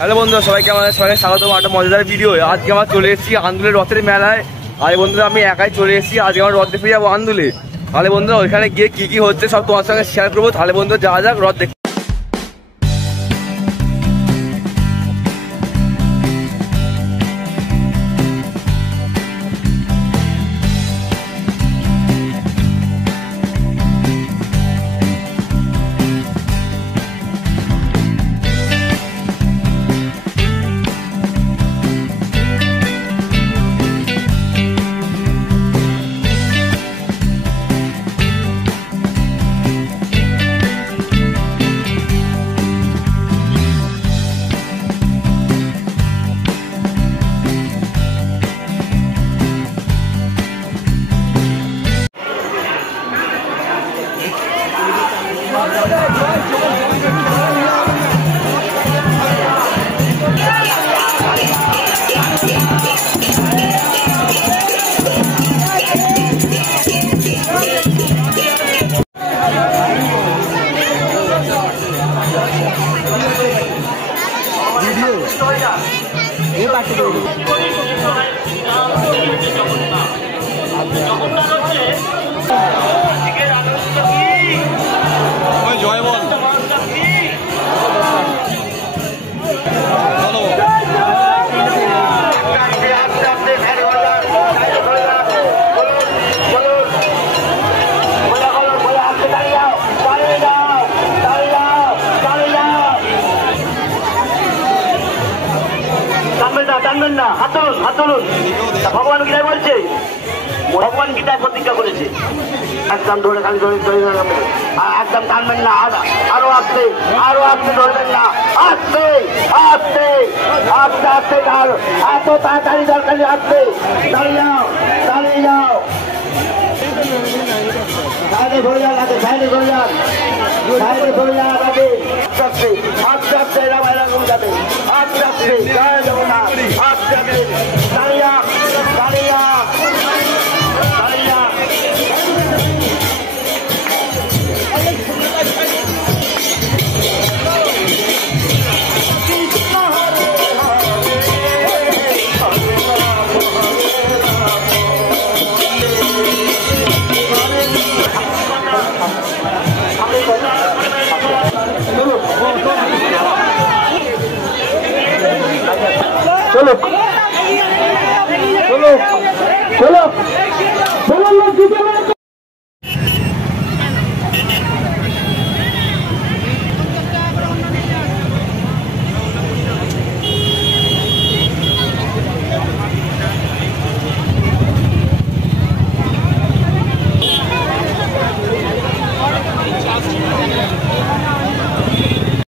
Hello বন্ধুরা, সবাইকে আমাদের সবাইকে স্বাগতম একটা মজাদার ভিডিও। আজকে আমরা চলে এসেছি আন্দুলের রথের মেলায়। আর বন্ধুরা আমি একাই চলে এসেছি, আজকে আমার রথ দেখে যাবো আন্দুলে। তাহলে বন্ধুরা ওইখানে গিয়ে কি কি হচ্ছে সব তোমার সঙ্গে শেয়ার করবো। তাহলে বন্ধুরা যাওয়া যাক রথ দেখতে। জয় বল টানবেন না, হাত তুলুন, হাত তুলুন। ভগবান গীতায় বলছে, ভগবান গীতায় প্রতিজ্ঞা করেছে একদম ধরে খালি ধরে ধরে একদম টানবেন না, আরো আসতে, আরো আসতে ধরবেন না, আসতে আসতে আস্তে আস্তে ঢাল, এত তাড়াতাড়ি দরকার আসতে, দাঁড়িয়ে যাও, দাঁড়িয়ে যাও, সাইডে ঘুরে যান, আগে সাইডে ঘুরে যান, সাইডে ঘুরে যান, আগে আস্তে আস্তে আস্তে এরা এরকম যাবে, আস্তে আস্তে জয় জগন্নাথ, আস্তে আস্তে দাঁড়িয়ে দাঁড়িয়ে দাঁড়িয়ে। চলো চলো চলো।